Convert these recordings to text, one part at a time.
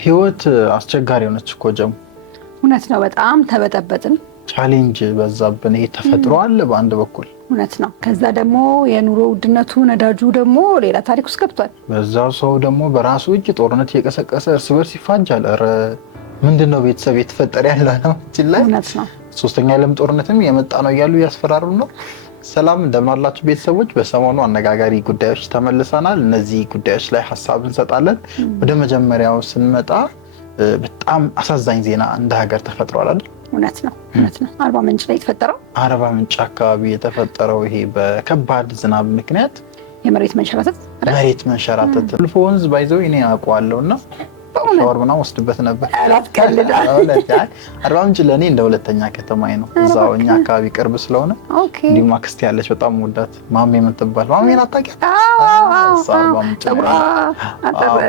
ህይወት አስቸጋሪ ሆነች እኮ ጀሙ። እውነት ነው። በጣም ተበጠበጥን። ቻሌንጅ በዛብን። ተፈጥሮ አለ በአንድ በኩል እውነት ነው። ከዛ ደግሞ የኑሮ ውድነቱ ነዳጁ ደግሞ ሌላ ታሪክ ውስጥ ገብቷል። በዛው ሰው ደግሞ በራሱ እጅ ጦርነት እየቀሰቀሰ እርስ በርስ ይፋጃል። ኧረ ምንድነው ቤተሰብ የተፈጠረ ያለ ነው ላይ እውነት ነው። ሶስተኛ ዓለም ጦርነትም የመጣ ነው እያሉ እያስፈራሩ ነው። ሰላም እንደምን አላችሁ ቤተሰቦች? በሰሞኑ አነጋጋሪ ጉዳዮች ተመልሰናል። እነዚህ ጉዳዮች ላይ ሀሳብ እንሰጣለን። ወደ መጀመሪያው ስንመጣ በጣም አሳዛኝ ዜና እንደ ሀገር ተፈጥሯል አይደል? እውነት ነው። አርባ ምንጭ ላይ የተፈጠረው አርባ ምንጭ አካባቢ የተፈጠረው ይሄ በከባድ ዝናብ ምክንያት የመሬት መንሸራተት ኩልፎ ወንዝ ባይዘው እኔ አውቀዋለሁና ሻወር ምናምን ወስድበት ነበር። አርባ ምንጭ ለእኔ እንደ ሁለተኛ ከተማዬ ነው። እዛው እኛ አካባቢ ቅርብ ስለሆነ እንዲሁም አክስቴ ያለች በጣም ወዳት ማሜ የምትባል ማሜን አታውቂያት?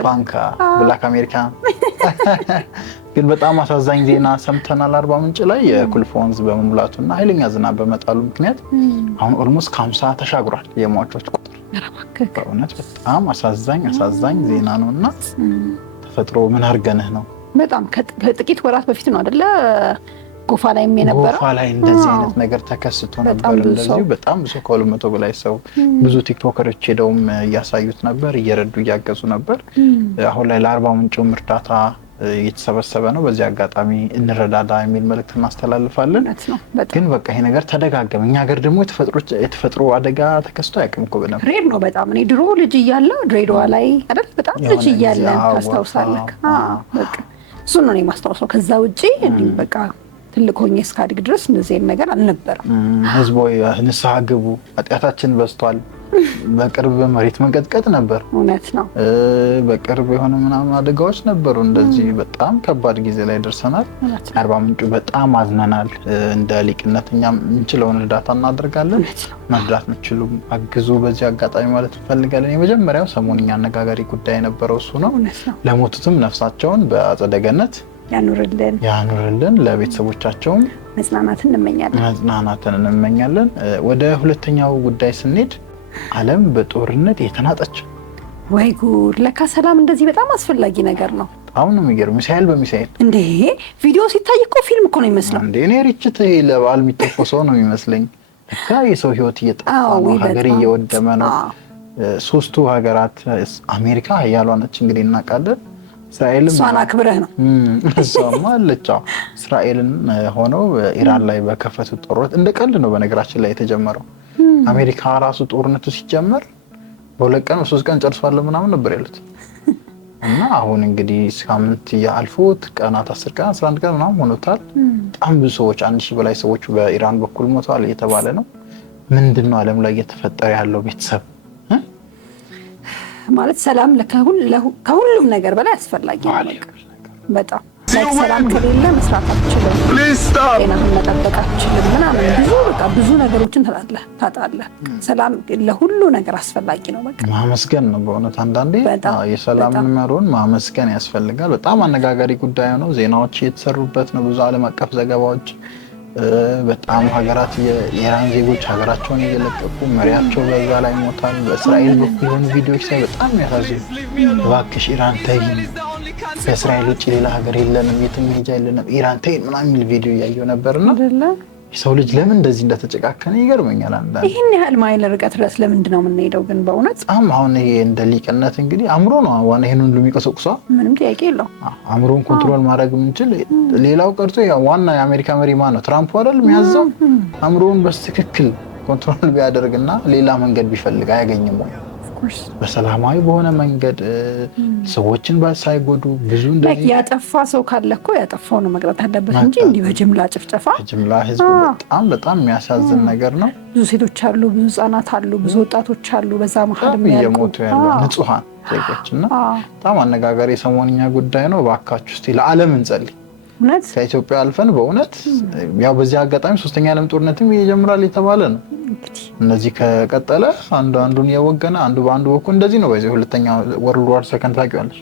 ባንካ ብላክ አሜሪካ። ግን በጣም አሳዛኝ ዜና ሰምተናል። አርባ ምንጭ ላይ የኩልፎ ወንዝ በመሙላቱና ኃይለኛ ዝናብ በመጣሉ ምክንያት አሁን ኦልሞስት ከ50 ተሻግሯል የሟቾች ቁጥር። በእውነት በጣም አሳዛኝ ዜና ነውና ተፈጥሮ ምን አርገነህ ነው? በጣም ከጥቂት ወራት በፊት ነው አይደለ? ጎፋ ላይም የነበረው ጎፋ ላይ እንደዚህ አይነት ነገር ተከስቶ ነበር። እንደዚህ በጣም ብዙ ከ200 በላይ ሰው ብዙ ቲክቶከሮች ሄደውም እያሳዩት ነበር፣ እየረዱ እያገዙ ነበር። አሁን ላይ ለአርባ ምንጭም እርዳታ እየተሰበሰበ ነው። በዚህ አጋጣሚ እንረዳዳ የሚል መልእክት እናስተላልፋለን። ግን በቃ ይሄ ነገር ተደጋገመ። እኛ ሀገር ደግሞ የተፈጥሮ አደጋ ተከስቶ አያውቅም እኮ በነበር ሬድ ነው በጣም። እኔ ድሮ ልጅ እያለሁ ድሬዳዋ ላይ አይደል በጣም ልጅ እያለን ታስታውሳለህ? በቃ እሱን ነው የማስታውሰው። ከዛ ውጪ እንዲህ በቃ ትልቅ ሆኜ እስካድግ ድረስ እንደዚህ ነገር አልነበረም። ህዝቦይ ንስሐ ግቡ፣ ኃጢአታችን በዝቷል። በቅርብ መሬት መንቀጥቀጥ ነበር። እውነት ነው። በቅርብ የሆነ ምናምን አደጋዎች ነበሩ። እንደዚህ በጣም ከባድ ጊዜ ላይ ደርሰናል። አርባ ምንጩ በጣም አዝነናል። እንደ ሊቅነት እኛም እንችለውን እርዳታ እናደርጋለን። መርዳት የምትችሉ አግዙ በዚህ አጋጣሚ ማለት እንፈልጋለን። የመጀመሪያው ሰሞንኛ አነጋጋሪ ጉዳይ የነበረው እሱ ነው። ለሞቱትም ነፍሳቸውን በአጸደ ገነት ያኑርልን፣ ለቤተሰቦቻቸውም መጽናናትን እንመኛለን። ወደ ሁለተኛው ጉዳይ ስንሄድ ዓለም በጦርነት የተናጠች። ወይ ጉድ! ለካ ሰላም እንደዚህ በጣም አስፈላጊ ነገር ነው። አሁን ነው የሚገርም። ሚሳኤል በሚሳኤል እንዴ! ቪዲዮ ሲታይ እኮ ፊልም እኮ ነው የሚመስለው። እንዴ እኔ ርችት ለበዓል የሚተኮሰው ነው የሚመስለኝ። ለካ የሰው ህይወት እየጠፋ ነው፣ ሀገር እየወደመ ነው። ሶስቱ ሀገራት አሜሪካ ኃያሏ ነች እንግዲህ እናውቃለን። እስራኤልም እሷን አክብረህ ነው እሷማ አለች። እስራኤልን ሆነው ኢራን ላይ በከፈቱት ጦርነት እንደ ቀልድ ነው በነገራችን ላይ የተጀመረው። አሜሪካ ራሱ ጦርነቱ ሲጀመር በ2 ቀን 3 ቀን ጨርሷል ምናምን ነበር ያሉት። እና አሁን እንግዲህ ሳምንት ያልፉት ቀናት 10 ቀን 11 ቀን ምናምን ሆኖታል። በጣም ብዙ ሰዎች 1000 በላይ ሰዎች በኢራን በኩል ሞተዋል እየተባለ ነው። ምንድነው ዓለም ላይ እየተፈጠረ ያለው ቤተሰብ? ማለት ሰላም ከሁሉም ነገር በላይ አስፈላጊ ነው። በጣም ሰላም ከሌለ መስራት አትችልም፣ ጤናህን መጠበቅ አትችልም ምናምን ብዙ ነገሮችን ታጣለህ። ሰላም ለሁሉ ነገር አስፈላጊ ነው። በቃ ማመስገን ነው በእውነት። አንዳንዴ የሰላምን መሮን ማመስገን ያስፈልጋል። በጣም አነጋጋሪ ጉዳይ ነው። ዜናዎች እየተሰሩበት ነው፣ ብዙ ዓለም አቀፍ ዘገባዎች። በጣም ሀገራት የኢራን ዜጎች ሀገራቸውን እየለቀቁ መሪያቸው በዛ ላይ ሞታል። በእስራኤል በኩል የሆኑ ቪዲዮዎች ላይ በጣም ያሳዝኑ። እባክሽ ኢራን ተይ፣ ከእስራኤል ውጭ ሌላ ሀገር የለንም፣ የትም ሄጃ የለንም፣ ኢራን ተይ ምናምን የሚል ቪዲዮ እያየሁ ነበርና የሰው ልጅ ለምን እንደዚህ እንደተጨቃከነ ይገርመኛል። አንዳንዴ ይህን ያህል ማይል ርቀት ድረስ ለምንድን ነው የምንሄደው? ግን በእውነት አሁን ይሄ እንደ ሊቅነት እንግዲህ አእምሮ ነው ዋና ይሄን ሁሉ የሚቀሰቅሰው፣ ምንም ጥያቄ የለው። አእምሮን ኮንትሮል ማድረግ የምንችል ሌላው ቀርቶ ዋና የአሜሪካ መሪ ማን ነው? ትራምፕ አይደል የሚያዘው? አእምሮን በትክክል ኮንትሮል ቢያደርግና ሌላ መንገድ ቢፈልግ አያገኝም ወይ? በሰላማዊ በሆነ መንገድ ሰዎችን ሳይጎዱ ብዙ እንደዚህ ያጠፋ ሰው ካለ እኮ ያጠፋው ነው መቅረት ያለበት እንጂ እንዲህ በጅምላ ጭፍጨፋ ጅምላ ህዝብ በጣም የሚያሳዝን ነገር ነው። ብዙ ሴቶች አሉ፣ ብዙ ህጻናት አሉ፣ ብዙ ወጣቶች አሉ። በዛ መሀል እየሞቱ ያሉ ንጹሃን ዜጎችና በጣም አነጋጋሪ ሰሞንኛ ጉዳይ ነው። እባካችሁ እስቲ ለዓለም እንጸልይ። ከኢትዮጵያ አልፈን በእውነት ያው በዚህ አጋጣሚ ሶስተኛ ዓለም ጦርነትም ይጀምራል የተባለ ነው። እነዚህ ከቀጠለ አንዱን የወገነ አንዱ በአንዱ በኩል እንደዚህ ነው። በዚህ ሁለተኛ ወርልድ ዋር ሰከንድ ታውቂዋለሽ?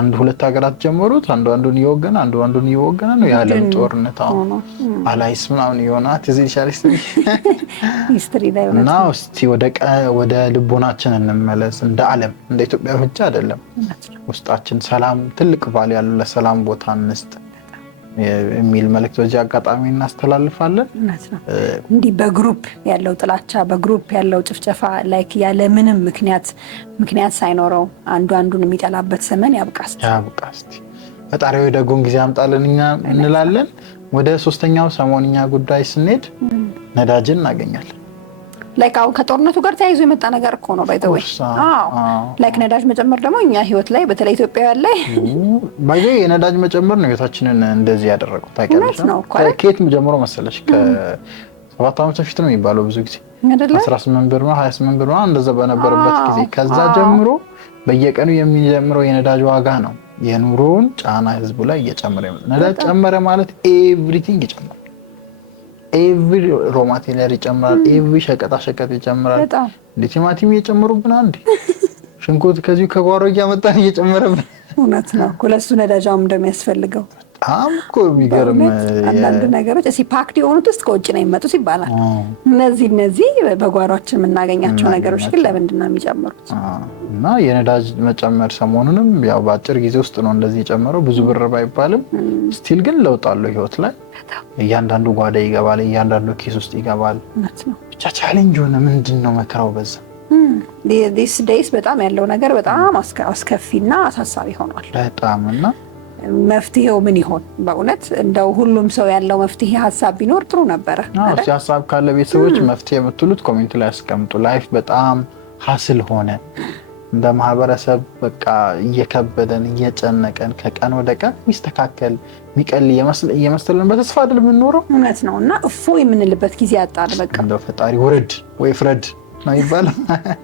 አንድ ሁለት ሀገራት ጀመሩት፣ አንዱን እየወገነ አንዱን እየወገነ ነው የዓለም ጦርነት። አሁን አላይስ ምናምን ይሆናል እዚህ ሻሪስ ሂስትሪ ላይ እና እስቲ ወደ ልቦናችን እንመለስ። እንደ ዓለም እንደ ኢትዮጵያ ብቻ አይደለም፣ ውስጣችን ሰላም ትልቅ ቫልዩ ያለው ለሰላም ቦታ እንስጥ የሚል መልእክት በዚህ አጋጣሚ እናስተላልፋለን። እንዲህ በግሩፕ ያለው ጥላቻ፣ በግሩፕ ያለው ጭፍጨፋ ላይክ ያለ ምንም ምክንያት ሳይኖረው አንዱን የሚጠላበት ዘመን ያብቃ እስቲ ፈጣሪ ደጉን ጊዜ ያምጣልን እኛ እንላለን። ወደ ሶስተኛው ሰሞንኛ ጉዳይ ስንሄድ ነዳጅን እናገኛለን። ላይክ አሁን ከጦርነቱ ጋር ተያይዞ የመጣ ነገር እኮ ነው ባይዘወይ። ላይክ ነዳጅ መጨመር ደግሞ እኛ ህይወት ላይ በተለይ ኢትዮጵያውያን ላይ ባይዘወይ የነዳጅ መጨመር ነው ህይወታችንን እንደዚህ ያደረገው። ታውቂያለሽ ከየት ጀምሮ መሰለሽ? ከ7 ዓመት በፊት ነው የሚባለው ብዙ ጊዜ 18 ብር ነው 28 ብር ነው እንደዛ በነበረበት ጊዜ ከዛ ጀምሮ በየቀኑ የሚጀምረው የነዳጅ ዋጋ ነው የኑሮውን ጫና ህዝቡ ላይ እየጨመረ ነው። ነዳጅ ጨመረ ማለት ኤቭሪቲንግ ይጨምራል። ኤቭሪ ሮ ማቴሪያል ይጨምራል። ኤቭሪ ሸቀጣ ሸቀጥ ይጨምራል። ቲማቲም እየጨመሩብናል እንዴ! ሽንኩርት ከዚሁ ከጓሮ እያመጣን እየጨመረብን። እውነት ነው። ለሱ ነዳጃም እንደሚያስፈልገው በጣም እኮ የሚገርም አንዳንድ ነገሮች እዚህ ፓክድ የሆኑት ውስጥ ከውጭ ነው የሚመጡት ይባላል። እነዚህ በጓሯችን የምናገኛቸው ነገሮች ግን ለምንድን ነው የሚጨምሩት? እና የነዳጅ መጨመር ሰሞኑንም ያው በአጭር ጊዜ ውስጥ ነው እንደዚህ የጨመረው። ብዙ ብር ባይባልም ስቲል ግን ለውጥ አለው ህይወት ላይ። እያንዳንዱ ጓዳ ይገባል፣ እያንዳንዱ ኪስ ውስጥ ይገባል። ብቻ ቻሌንጅ ሆነ። ምንድን ነው መከራው በዛ። ዲስ ዴይስ በጣም ያለው ነገር በጣም አስከፊና አሳሳቢ ሆኗል በጣም እና መፍትሄው ምን ይሆን? በእውነት እንደው ሁሉም ሰው ያለው መፍትሄ ሀሳብ ቢኖር ጥሩ ነበረ። ሀሳብ ካለ ቤተሰቦች መፍትሄ የምትሉት ኮሜንት ላይ ያስቀምጡ። ላይፍ በጣም ሀስል ሆነ እንደ ማህበረሰብ በቃ እየከበደን እየጨነቀን ከቀን ወደ ቀን የሚስተካከል የሚቀል እየመሰለን በተስፋ አይደል የምንኖረው። እውነት ነው። እና እፎ የምንልበት ጊዜ አጣን። በቃ እንደው ፈጣሪ ውረድ ወይ ፍረድ ነው ይባላል።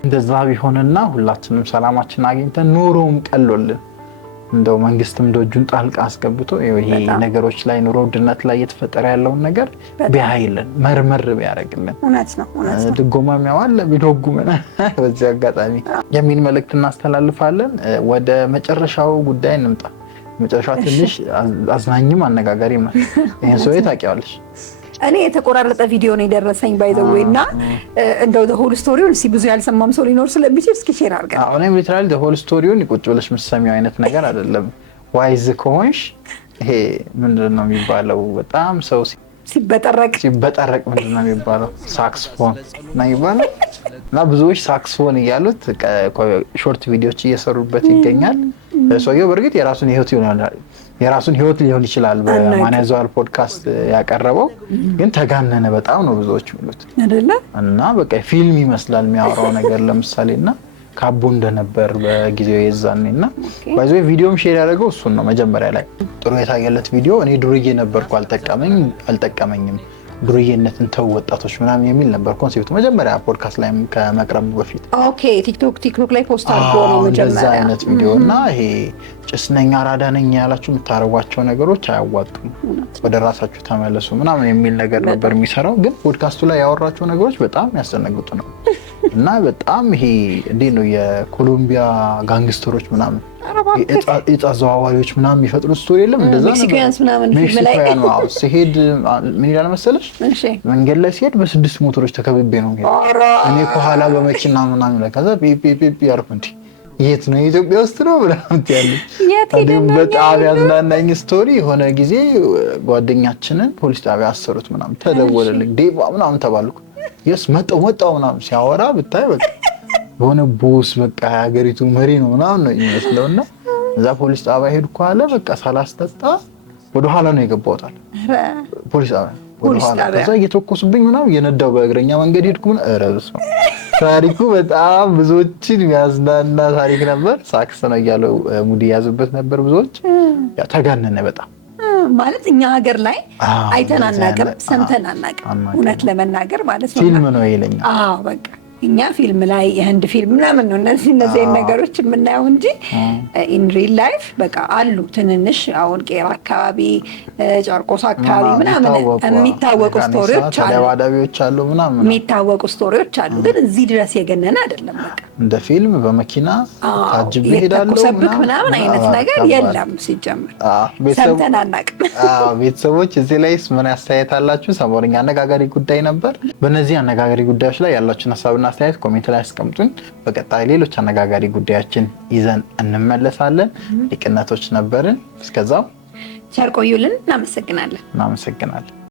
እንደዛ ቢሆንና ሁላችንም ሰላማችን አግኝተን ኑሮም ቀሎልን እንደው መንግስትም እጁን ጣልቃ አስገብቶ ይሄ ነገሮች ላይ ኑሮ ውድነት ላይ እየተፈጠረ ያለውን ነገር ቢያይልን መርመር ቢያደርግልን። እውነት ነው። ድጎማ የሚያዋለ ቢዶጉመን በዚህ አጋጣሚ የሚል መልእክት እናስተላልፋለን። ወደ መጨረሻው ጉዳይ እንምጣ። መጨረሻው ትንሽ አዝናኝም አነጋጋሪም ነው። ይሄን ሰው ታውቂዋለሽ? እኔ የተቆራረጠ ቪዲዮ ነው የደረሰኝ ባይዘዌ እና እንደው ዘ ሆል ስቶሪውን እስቲ ብዙ ያልሰማም ሰው ሊኖር ስለሚችል እስኪ ሼር አድርገን። አሁን ሊትራሊ ዘ ሆል ስቶሪውን ቁጭ ብለሽ የምትሰሚው አይነት ነገር አይደለም። ዋይዝ ከሆንሽ ይሄ ምንድን ነው የሚባለው? በጣም ሰው ሲበጠረቅ ምንድን ነው የሚባለው? ሳክስፎን ነው የሚባለው። እና ብዙዎች ሳክስፎን እያሉት ሾርት ቪዲዮዎች እየሰሩበት ይገኛል። ሰውየው በእርግጥ የራሱን ህይወት ሊሆን ይችላል በማን ያዘዋል ፖድካስት ያቀረበው፣ ግን ተጋነነ በጣም ነው ብዙዎች የሚሉት አይደለ? እና በቃ ፊልም ይመስላል የሚያወራው ነገር። ለምሳሌ እና ካቦ እንደነበር በጊዜው የዛኔና ባይዘው ቪዲዮም ሼር ያደረገው እሱን ነው። መጀመሪያ ላይ ጥሩ የታየለት ቪዲዮ እኔ ዱርዬ ነበርኩ አልጠቀመኝም ዱርዬነትን ተው ወጣቶች ምናምን የሚል ነበር ኮንሴፕቱ መጀመሪያ ፖድካስት ላይ ከመቅረቡ በፊት። ኦኬ ቲክቶክ ላይ ፖስት አድርጎ ነው መጀመሪያ እንደዛ አይነት ቪዲዮ እና ይሄ ጭስነኛ አራዳ ነኝ ያላችሁ የምታረጓቸው ነገሮች አያዋጡም፣ ወደ ራሳችሁ ተመለሱ ምናምን የሚል ነገር ነበር የሚሰራው። ግን ፖድካስቱ ላይ ያወራቸው ነገሮች በጣም ያስደነግጡ ነው እና በጣም ይሄ እንዴት ነው የኮሎምቢያ ጋንግስተሮች ምናምን የዕፅ አዘዋዋሪዎች ምናምን የሚፈጥሩት ስቶሪ የለም እንደዛ ነው። ሜክሲካንስ ምናምን ፊልም ላይ ሲሄድ ምን ይላል መሰለሽ? መንገድ ላይ ሲሄድ በ6 ሞተሮች ተከብቤ ነው የሚሄድ እኔ ከኋላ በመኪና ምናምን ላይ ከዛ ፒፒፒ ያርኩ እንዴ የት ነው ኢትዮጵያ ውስጥ ነው ብላም ታያለሽ። በጣም ያዝናናኝ ስቶሪ የሆነ ጊዜ ጓደኛችንን ፖሊስ ጣቢያ አሰሩት ምናምን ተደወለልኝ ዴባ ምናምን ተባልኩ። የስ መጣው ምናምን ሲያወራ ብታይ በቃ የሆነ ቦስ በቃ ሀገሪቱ መሪ ነው ምናምን ነው የሚመስለውና እዛ ፖሊስ ጣቢያ ሄድኩ አለ። በቃ ሳላስጠጣ ወደ ኋላ ነው የገባሁታል ፖሊስ ጣቢያ ወደ ኋላ። ከዛ እየተኮሱብኝ ምናምን እየነዳው በእግረኛ መንገድ ሄድኩ ምን እረብስ ነው ታሪኩ። በጣም ብዙዎችን የሚያዝናና ታሪክ ነበር። ሳክስ ነው እያለው ሙዲ ያዙበት ነበር ብዙዎች። ያ ተጋነነ በጣም ማለት እኛ ሀገር ላይ አይተን አናውቅም፣ ሰምተን አናውቅም። እውነት ለመናገር ማለት ነው ፊልም ነው ይለኛል። በቃ እኛ ፊልም ላይ የህንድ ፊልም ምናምን ነው እነዚህ ነገሮች የምናየው እንጂ ኢን ሪል ላይፍ በቃ አሉ ትንንሽ አሁን ቄራ አካባቢ ጨርቆስ አካባቢ ምናምን የሚታወቁ ስቶሪዎች አሉ፣ ለባዳቢዎች አሉ ምናምን የሚታወቁ ስቶሪዎች አሉ። ግን እዚህ ድረስ የገነነ አይደለም። በቃ እንደ ፊልም በመኪና ታጅብ ይሄዳሉ ምናምን አይነት ነገር የለም ሲጀምር ሰምተን አናውቅም። ቤተሰቦች እዚህ ላይ ምን አስተያየት አላችሁ? ሰሞኑኛ አነጋጋሪ ጉዳይ ነበር። በእነዚህ አነጋጋሪ ጉዳዮች ላይ ያላችሁን ሀሳብና አስተያየት ኮሜንት ላይ አስቀምጡን። በቀጣይ ሌሎች አነጋጋሪ ጉዳዮችን ይዘን እንመለሳለን። ሊቅነቶች ነበርን። እስከዛው ቸር ቆዩልን። እናመሰግናለን።